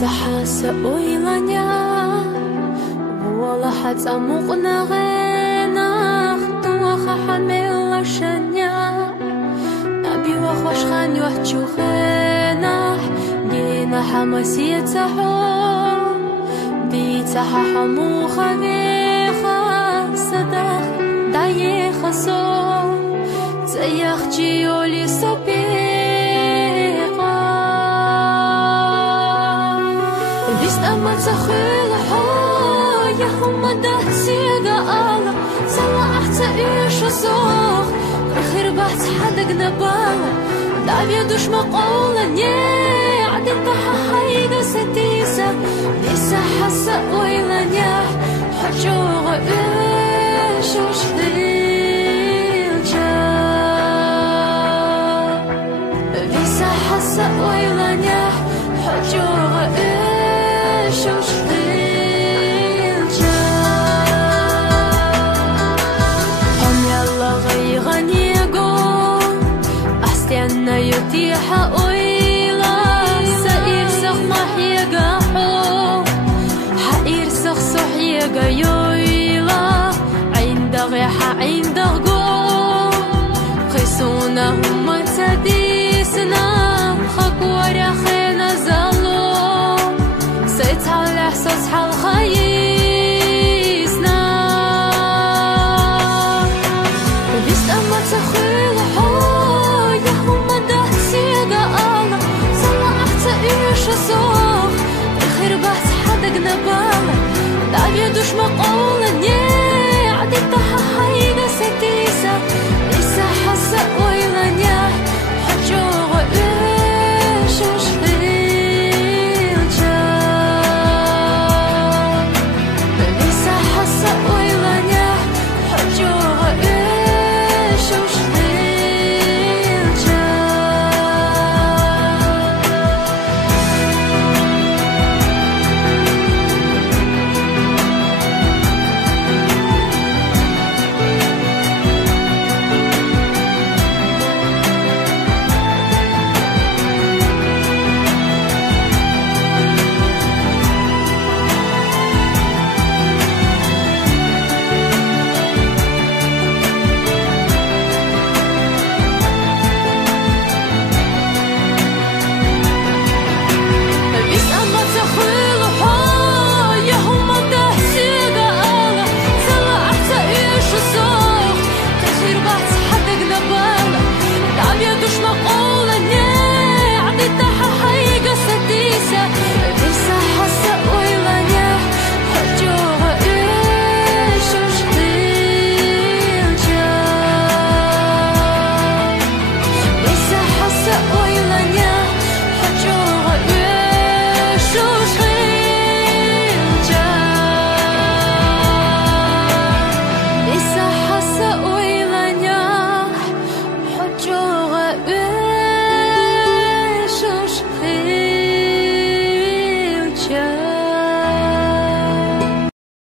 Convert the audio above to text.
Сахаса ойланя, вола хаца муqnaghenach, туаха хамелашanya, набила хвашхан юахчухенах, дина хамасиецахо, бицаха хамухавеха, садах даехасо, цаяхчи оли сопе. أما تخيل حاجة هم دهسيجا الله سلا أحتاج صوخ آخر بحث حدا جنباله دعوة دوش مقولة نيا عدتها حيدا ستيسة لسه حاسة ويلا نيا حجوغ إيش وش ديلجا لسه حاسة ويلا نيا حجوغ يتيح أويلا سائر سخ محيقا حو حائر سخ صحيقا يويلا عند غيحة عند غو خيسونا هم تديسنا خكورا خينا زالو سيتحال إحساس حال خيسنا بيست أما تخيل حو صوخ آخر بحث حدا جنباله دعوة دوش مقولة نيا عدتها حيدا ستيسة لسه حاسة ويلا نيا حجوغ إيش وش ديلجا لسه حاسة ويلا نيا حجوغ إيش وش دعوة دوش مقولة نيا عدتها